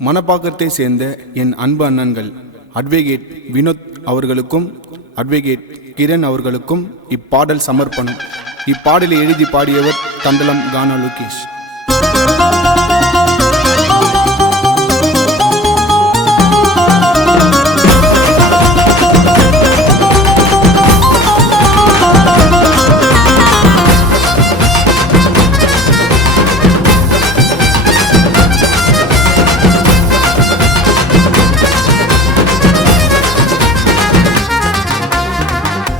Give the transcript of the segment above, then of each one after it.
மணப்பாக்கத்தை சேர்ந்த என் அன்பு அண்ணன்கள் அட்வொகேட் வினோத் அவர்களுக்கும் அட்வொகேட் கிரண் அவர்களுக்கும் இப்பாடல் சமர்ப்பணம். இப்பாடலை எழுதி பாடியவர் தண்டலம் கானா லோகேஷ்.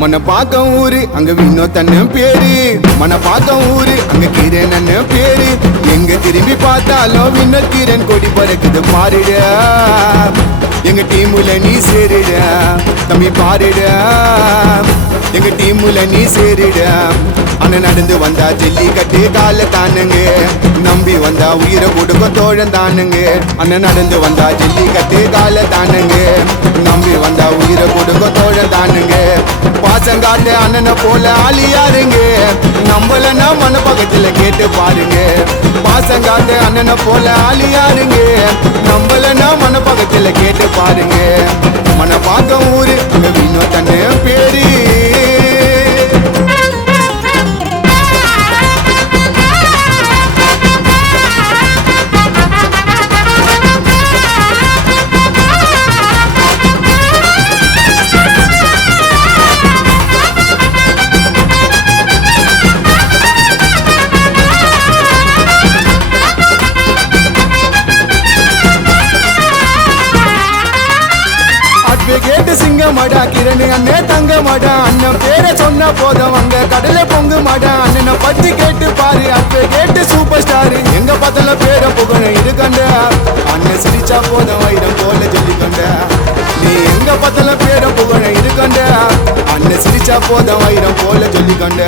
மணப்பாக்கம் ஊரு அங்க வினோத் அண்ணன் பேரு, மணப்பாக்கம் ஊரு அங்க கிரண் அண்ணன் பேரு. எங்க திரும்பி பார்த்தாலும் வினோத் கிரண் கொடி பறக்குது பாருடா. எங்க டீமுல நீ சேருடா தம்பி பாருடா, எங்க டீமுல நீ சேருடா. அண்ணன் நடந்து வந்தா ஜல்லிக்கட்டு கால தானுங்க, நம்பி வந்தா உயிரை கொடுக்கும் தோழன் தானுங்க. அண்ணன் நடந்து வந்தா ஜல்லிக்கட்டு கால தானுங்க, நம்பி வந்தா உயிரை கொடுக்கும் தோழன் தானுங்க. பாசங்காட்டு அண்ணனை போல ஆளி யாருங்க, நம்மளனா மன பக்கத்துல கேட்டு பாருங்க. பாசங்காட்டு அண்ணனை போல ஆளி யாருங்க, நம்மளனா மன பக்கத்துல கேட்டு பாருங்க. மணப்பாக்கம் ஊரு அங்க வினோத் அண்ணன் பேரு. கேட்டு சிங்க மாடா கிரண் அண்ணே தங்க மாடா. அண்ணன் பேரை சொன்ன போதும் அங்க கடலை பொங்கு மாடா. அண்ணனை பத்தி கேட்டு பாரு, அப்ப கேட்டு சூப்பர் ஸ்டாரு. எங்க பத்தல பேரை புகழும் இருக்கண்ட, அண்ணன் சிரிச்சா போதும் வைரம் போல சொல்லிக்கொண்ட. நீ எங்க பத்தல பேரை புகழும் இருக்கண்ட, அண்ணன் சிரிச்சா போதும் வைரம் போல சொல்லிக்கொண்ட.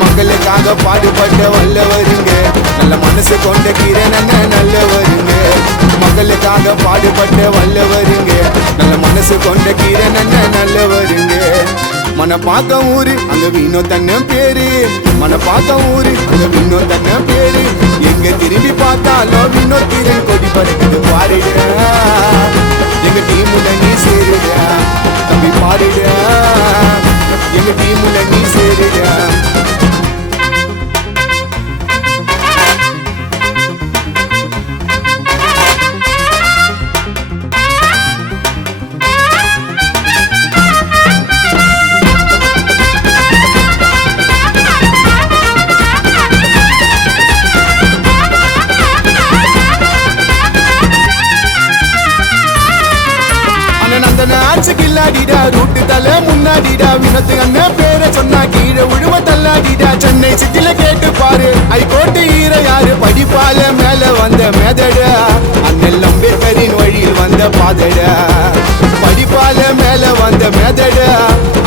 மக்களுக்காக பாடுபட்ட வல்லவருங்க, நல்ல மனசு கொண்ட கிரண் அண்ணன் நல்லவருங்க. மக்களுக்காக பாடுபட்ட வல்லவருங்க, நல்ல மனசு கொண்ட கிரண் அண்ணன் நல்லவருங்க. மணப்பாக்கம் ஊரு அங்க வினோத் அண்ணன் பேரு, மணப்பாக்கம் ஊரு அங்க வினோத் அண்ணன் பேரு. எங்க திரும்பி பார்த்தாலும் வினோத் கிரண் கொடி பறக்குது பாருடா. எங்க டீமுல நீ சேருடா தம்பி பாருடா, எங்க டீமுல நீ சேருடா. கில்லாடிடா ரூட்டு தல முன்னாடிடா, வினோத் அண்ணன் பேரை சொன்னா கீழே விழுவ தள்ளாடிடா. சென்னை சிட்டில கேட்டு பாரு, ஐகோட்டு ஈர யாரு, படிப்பால மேல வந்த மேதடா. அண்ணன் அம்பேத்கரின் வழியில் வந்த பாதடா, படிப்பால மேல வந்த மேதடா.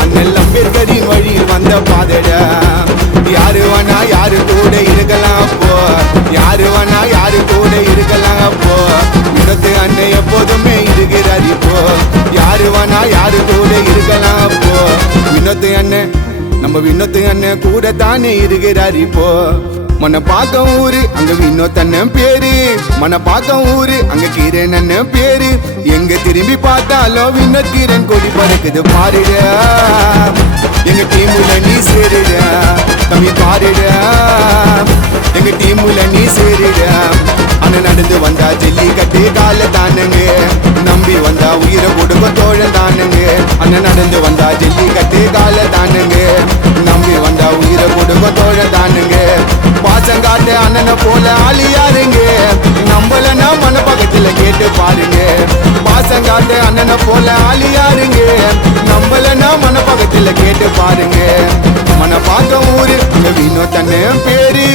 அண்ணன் அம்பேத்கரின் வழியில் வந்த பாதடா. யாரு வேணா யாரு கூட இருக்கலாம் அப்போ, யாரு வேணா யாரு கூட இருக்கலாம் அப்போ. வினோத் அண்ணன் எப்போதுமே இருக்கிறார் இப்போ, யாரு வேணா யாரு கூட இருக்கலாம் அப்போ. வினோத் அண்ணன் நம்ம வினோத் அண்ணன் கூட தானே இருக்கிறார் இப்போ. மணப்பாக்கம் ஊரு அங்க வினோத் அண்ணன் பேரு, மணப்பாக்கம் ஊரு அங்க கிரண் அண்ணன் பேரு. எங்க திரும்பி பார்த்தாலும் வினோத் கிரண் கொடி பறக்குது பாருடா. எங்க டீமுல நீ சேருடா தம்பி பாருடா, எங்க டீமுல நீ சேருடா. அண்ணன் நடந்து வந்தா ஜல்லிக்கட்டு கால தானுங்க, நம்பி வந்தா உயிரை கொடுக்கும் தோழன் தானுங்க. அண்ணன் நடந்து வந்தா ஜல்லிக்கட்டு கால தானுங்க, நம்பி வந்தா உயிரை கொடுக்கும் தோழன் தானுங்க. பாசங்காட்டு அண்ணனை போல ஆளி யாருங்க, நம்மளனா மன பக்கத்துல கேட்டு பாருங்க. பாசங்காட்டு அண்ணனை போல ஆளி யாருங்க, நம்மளனா மன பக்கத்துல கேட்டு பாருங்க. மணப்பாக்கம் ஊரு வினோத் அண்ணன் பேரு.